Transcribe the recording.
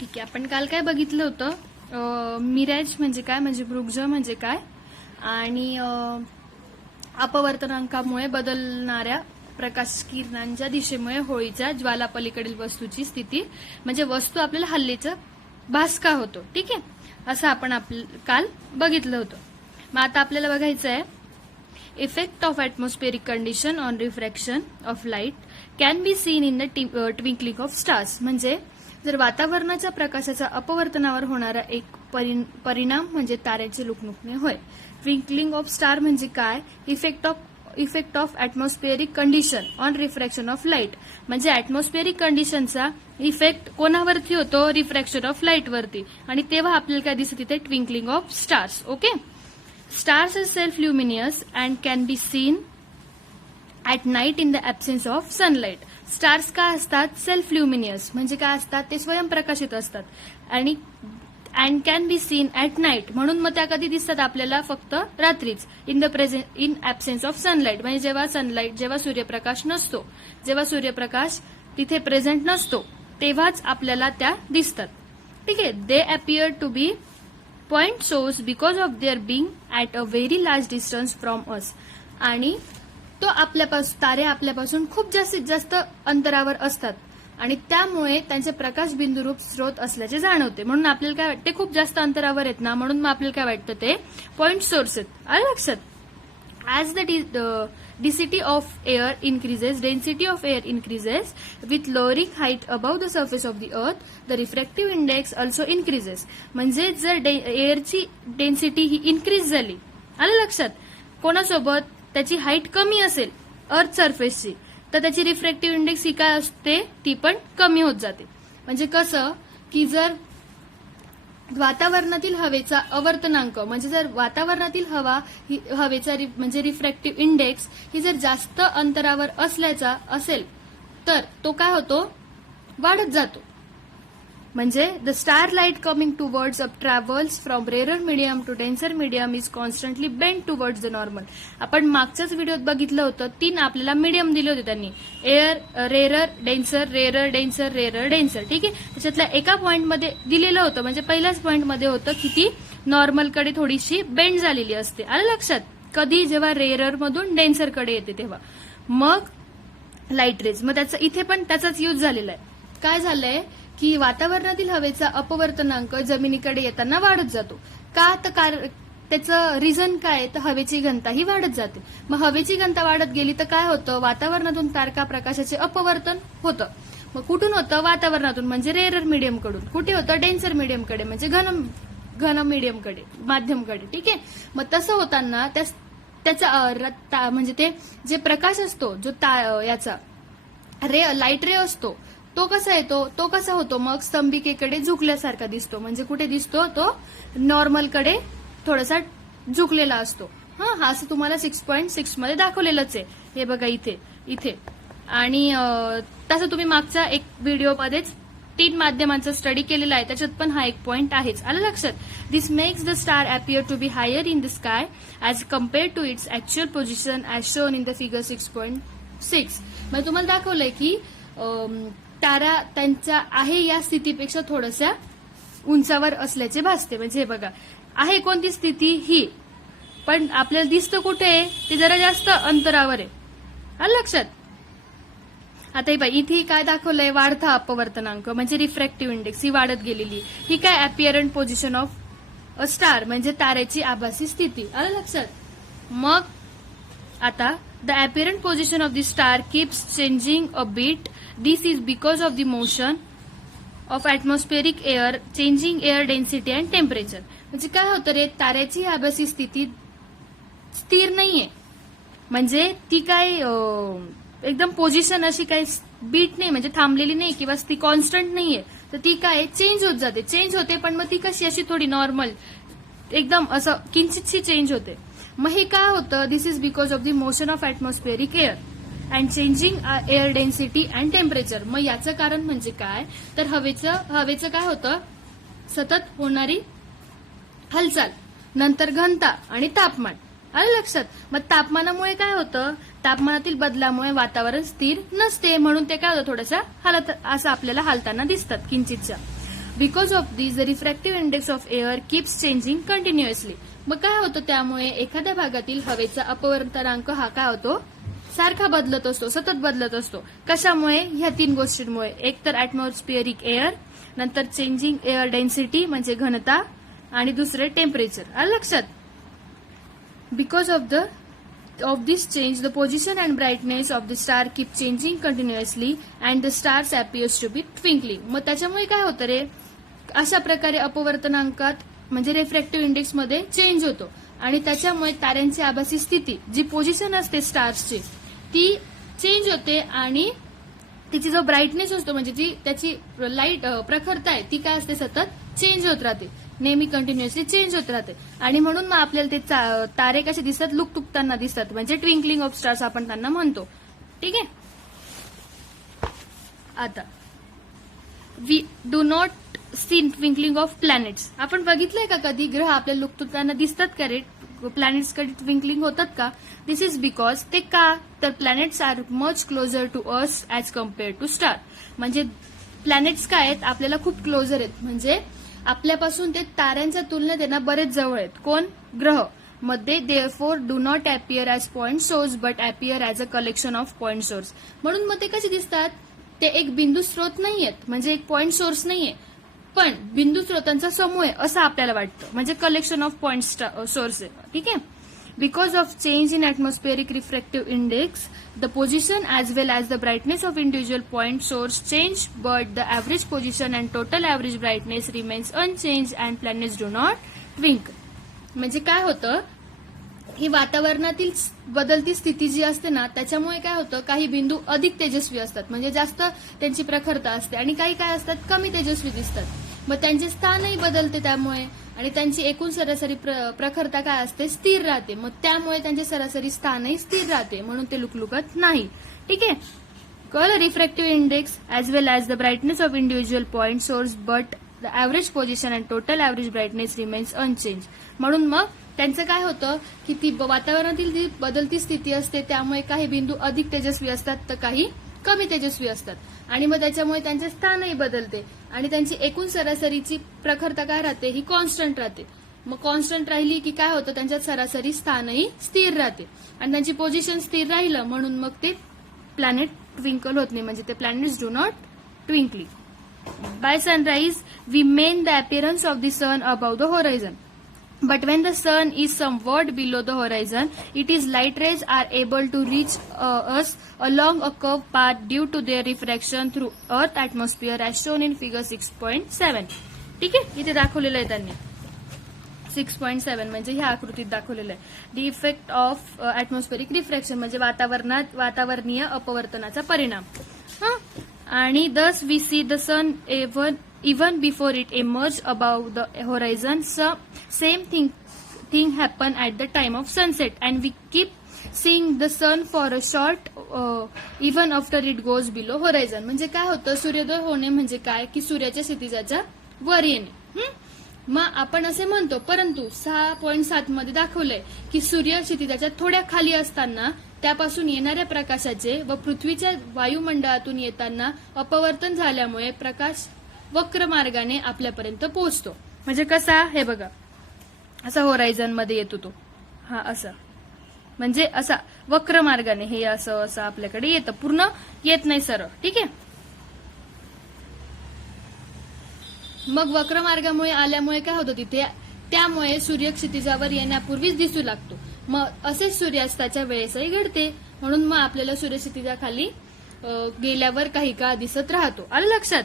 ठीक आहे, आपण काल काय बघितलं होतं, मिरॅज म्हणजे काय, म्हणजे वृक्ष म्हणजे काय, आणि अपवर्तनांकामुळे बदलणाऱ्या प्रकाश किरणांच्या दिशेमुळे होळीच्या ज्वालापलीकडील वस्तूची स्थिती, म्हणजे वस्तू आपल्याला हल्लीचा भास का होतो. ठीक आहे, असं आपण काल बघितलं होतं. मग आता आपल्याला बघायचं आहे, effect of atmospheric condition on refraction of light can be seen in the twinkling of stars. म्हणजे जर वातावरणाच्या प्रकाशाचा अपवर्तनावर होणारा एक परिणाम म्हणजे ताऱ्याचे लुकलुकणे होय. ट्विंकलिंग ऑफ स्टार म्हणजे काय, effect of atmospheric condition on refraction of light, म्हणजे ॲटमॉस्फेरिक कंडिशनचा इफेक्ट कोणावरती होतो, रिफ्रॅक्शन ऑफ लाईट वरती, आणि तेव्हा आपल्याला काय दिसत तिथे, twinkling of stars. Okay, stars are self luminous and can be seen at night in the absence of sunlight. Stars काय असतात, सेल्फ ल्युमिनियस म्हणजे काय असतात, ते स्वयंप्रकाशित असतात आणि and can be seen at night, म्हणून मग त्या कधी दिसतात आपल्याला, फक्त रात्रीच. इन ॲब्सेन्स ऑफ सनलाईट म्हणजे जेव्हा सूर्यप्रकाश नसतो, जेव्हा सूर्यप्रकाश तिथे प्रेझेंट नसतो तेव्हाच आपल्याला त्या दिसतात. ठीक आहे, they appear to be point source because of their being at a very large distance from us. आणि तारे आपल्यापासून खूप जास्तीत जास्त अंतरावर असतात आणि त्यामुळे त्यांचे प्रकाश बिंदुरूप स्रोत असल्याचे जाणवते. म्हणून आपल्याला काय वाटते, खूप जास्त अंतरावर आहेत ना, म्हणून मग आपल्याला काय वाटतं, ते पॉइंट सोर्स आहेत. आलं लक्षात. As the density of air increases with lowering height above the surface of the earth, the refractive index also increases. म्हणजे जर एअरची डेन्सिटी ही इन्क्रीज झाली, आलं लक्षात, कोणासोबत, त्याची हाईट कमी असेल अर्थ सरफेसची, तर त्याची रिफ्रॅक्टिव्ह इंडेक्स ही काय असते, ती पण कमी होत जाते. म्हणजे कसं की जर वातावरणातील हवेचा आवर्तनांक, म्हणजे जर वातावरणातील हवेचा म्हणजे रिफ्रॅक्टिव्ह इंडेक्स ही जर जास्त अंतरावर असल्याचा असेल तर तो काय होतो, वाढत जातो. म्हणजे the star light coming towards up travels from rarer medium to denser medium is constantly bend towards the normal. आपण मागच्याच व्हिडिओत बघितलं होतं, 3 आपल्याला मीडियम दिले होते त्यांनी, air, rarer, denser, rarer, denser, rarer, denser. ठीक आहे, त्याच्यातल्या एका पॉइंटमध्ये दिलेलं होतं, म्हणजे पहिल्याच पॉइंटमध्ये होतं की ती नॉर्मलकडे थोडीशी बेंड झालेली असते. आलं लक्षात, कधी, जेव्हा रेरर मधून डेन्सरकडे येते तेव्हा. मग लाईट रेज, मग त्याचा इथे पण त्याचाच यूज झालेला आहे. काय झालंय की वातावरणातील हवेचा अपवर्तनांक जमिनीकडे येताना वाढत जातो. का, तर त्याचं रिझन काय, तर हवेची घनता ही वाढत जाते. मग हवेची घनता वाढत गेली तर काय होतं, वातावरणातून तारका प्रकाशाचे अपवर्तन होतं. मग कुठून होतं, वातावरणातून म्हणजे रेरर मीडियमकडून. कुठे होतं, डेन्सर मीडियमकडे म्हणजे घन मीडियमकडे, माध्यमकडे. ठीक आहे, मग तसं होताना त्याचा म्हणजे ते जे प्रकाश असतो, जो याचा लाईट रे असतो, तो कसा येतो, तो कसा होतो, मग स्तंभिकेकडे झुकल्यासारखा दिसतो. म्हणजे कुठे दिसतो, तो नॉर्मलकडे थोडासा झुकलेला असतो. हा असं तुम्हाला 6.6 मध्ये दाखवलेलंच आहे, हे बघा इथे. आणि तसं तुम्ही मागच्या एक व्हिडिओमध्येच 3 माध्यमांचा स्टडी केलेला आहे, त्याच्यात पण हा एक पॉइंट आहेच. आलं लक्षात. This makes the star appear to be higher in the sky as compared to its actual position as shown in the figure 6.6. म्हणजे तुम्हाला दाखवलंय की तारा त्यांच्या आहे या स्थितीपेक्षा थोड्याशा उंचावर असल्याचे भासते. म्हणजे हे बघा, आहे कोणती स्थिती, ही, पण आपल्याला दिसतं कुठे, ते जरा जास्त अंतरावर आहे. आलं लक्षात. आता हे इथे काय दाखवलंय, वाढता अपवर्तनांक म्हणजे रिफ्रॅक्टिव्ह इंडेक्स ही वाढत गेलेली. ही काय, अपिअरंट पोझिशन ऑफ अ स्टार म्हणजे ताऱ्याची आभासी स्थिती. आलं लक्षात. मग आता the apparent position of the star keeps changing a bit. This is because of the motion of atmospheric air, changing air density and temperature. म्हणजे काय होतं रे, ताऱ्याची आभासी स्थिती स्थिर नाहीये, म्हणजे ती काय एकदम पोझिशन अशी काही बीट नाही, म्हणजे थांबलेली नाही किंवा ती कॉन्स्टंट नाहीये, तर ती काय चेंज होत जाते, चेंज होते, पण मग ती कशी अशी थोडी नॉर्मल, एकदम असं किंचितशी चेंज होते. मग हे काय होतं, this is because of the motion of atmospheric air and changing air density and temperature. मग याचं कारण म्हणजे काय, तर हवेचं काय होतं, सतत होणारी हालचाल, नंतर घनता आणि तापमान. आलं लक्षात. मग तापमानामुळे काय होतं, तापमानातील बदलामुळे वातावरण स्थिर नसते, म्हणून ते काय होतं, थोडंसं हालत, असं आपल्याला हालताना दिसतात किंचितच्या. Because of this the refractive index of air keeps changing continuously. मग काय होतं त्यामुळे एखाद्या भागातील हवेचा अपवर्तनांक हा काय होतो, सारखा बदलत असतो, सतत बदलत असतो. कशामुळे, ह्या 3 गोष्टींमुळे. एक तर ऍटमॉस्फिअरिक एअर, नंतर चेंजिंग एअर डेन्सिटी म्हणजे घनता, आणि दुसरे टेम्परेचर. आलं लक्षात. Because of this change the position and brightness of the star keep changing continuously and the stars appears to be twinkling. मग त्याच्यामुळे काय होतं रे, अशा प्रकारे अपवर्तनांकात म्हणजे रिफ्रॅक्टिव्ह इंडेक्स मध्ये चेंज होतो आणि त्याच्यामुळे ताऱ्यांची आभासी स्थिती, जी पोझिशन असते स्टार्सची, ती चेंज होते आणि तिची जो ब्राईटनेस असतो म्हणजे ती त्याची लाईट प्रखरता आहे ती काय असते, सतत चेंज होत राहते, नेहमी कंटिन्युअसली चेंज होत राहते. आणि म्हणून मग आपल्याला ते तारे कसे दिसतात, लुकतुकताना दिसतात, म्हणजे ट्विंकलिंग ऑफ स्टार्स आपण त्यांना म्हणतो. ठीक आहे. आता we do not see twinkling of planets. आपण बघितलंय का कधी ग्रह आपल्याला लुकतुकताना दिसतात का रे, प्लॅनेट्स कडे ट्विंकलिंग होतात का? दिस इज बिकॉज ते का, तर planets are much closer to earth as compare to star. म्हणजे प्लॅनेट्स काय आहेत, आपल्याला खूप क्लोजर आहेत, म्हणजे आपल्यापासून ते ताऱ्यांच्या तुलनेत त्यांना बरेच जवळ आहेत. कोण? ग्रह. मध्ये therefore do not appear as point source but appear as a collection of point source. म्हणून मग ते कसे दिसतात, ते एक बिंदू स्रोत नाहीयेत, म्हणजे एक पॉइंट सोर्स नाहीये, पण बिंदू स्रोतांचा समूह आहे असं आपल्याला वाटतं, म्हणजे कलेक्शन ऑफ पॉइंट सोर्स आहे. ठीक आहे. Because of change in atmospheric refractive index the position as well as the brightness of individual point source change, but the average position and total average brightness remains unchanged and planets do not twinkle. म्हणजे काय होतं, ही वातावरणातील बदलती स्थिती जी असते ना, त्याच्यामुळे काय होतं, काही बिंदू अधिक तेजस्वी असतात, म्हणजे जास्त त्यांची प्रखरता असते, आणि काही काय असतात कमी तेजस्वी दिसतात. मग त्यांचे स्थानही बदलते त्यामुळे, आणि त्यांची एकूण सरासरी प्रखरता काय असते, स्थिर राहते. मग त्यामुळे त्यांचे सरासरी स्थानही स्थिर राहते, म्हणून ते लुकलुकत नाही. ठीक आहे. Call refractive index as well as the brightness of individual point source but the average position and total average brightness remains unchange. म्हणून मग त्यांचं काय होतं की ती वातावरणातील जी बदलती स्थिती असते त्यामुळे काही बिंदू अधिक तेजस्वी असतात तर काही कमी तेजस्वी असतात, आणि मग त्याच्यामुळे त्यांचे स्थानही बदलते आणि त्यांची एकूण सरासरीची प्रखरता काय राहते, ही कॉन्स्टंट राहते. मग कॉन्स्टंट राहिली की काय होतं, त्यांच्यात सरासरी स्थानही स्थिर राहते आणि त्यांची पोझिशन स्थिर राहिलं म्हणून मग ते प्लॅनेट ट्विंकल होत नाही, म्हणजे ते planets do not twinkling. By sunrise, we mean the appearance of the sun above the horizon. But when the sun is somewhat below the horizon, its light rays are able to reach us along a curved path due to their refraction through Earth atmosphere as shown in figure 6.7. ठीक आहे, इथे दाखवलेलं आहे त्यांनी 6.7 म्हणजे ह्या आकृतीत दाखवलेलं आहे. The effect of atmospheric refraction म्हणजे वातावरणीय अपवर्तनाचा परिणाम. आणि thus we see the sun even before it emerged above the horizon. So same thing happen at the time of sunset, and we keep seeing the sun for a short even after it goes below horizon. म्हणजे काय होतं, सूर्योदय होणे म्हणजे काय की सूर्याच्या क्षितिजाच्या वर येणे. मग आपण असे म्हणतो, परंतु 6.7 मध्ये दाखवलंय की सूर्य क्षितिजाच्या थोड्या खाली असताना त्यापासून येणाऱ्या प्रकाशाचे व पृथ्वीच्या वायुमंडळातून येताना अपवर्तन झाल्यामुळे प्रकाश वक्र मार्गाने आपल्यापर्यंत पोहोचतो. म्हणजे कसा, हे बघा, असा होरायझन मध्ये येतो तो, हा असा, म्हणजे असा वक्र मार्गाने हे असं असं आपल्याकडे येतं, पूर्ण येत नाही सरळ. ठीक आहे. मग वक्र मार्गामुळे आल्यामुळे काय होतं तिथे, त्यामुळे सूर्य क्षितिजावर येण्यापूर्वीच दिसू लागतो. मग असेच सूर्यास्ताच्या वेळेसही घडते, म्हणून मग आपल्याला सूर्य क्षितिजाखाली गेल्यावर काही काळ दिसत राहतो. आलं लक्षात.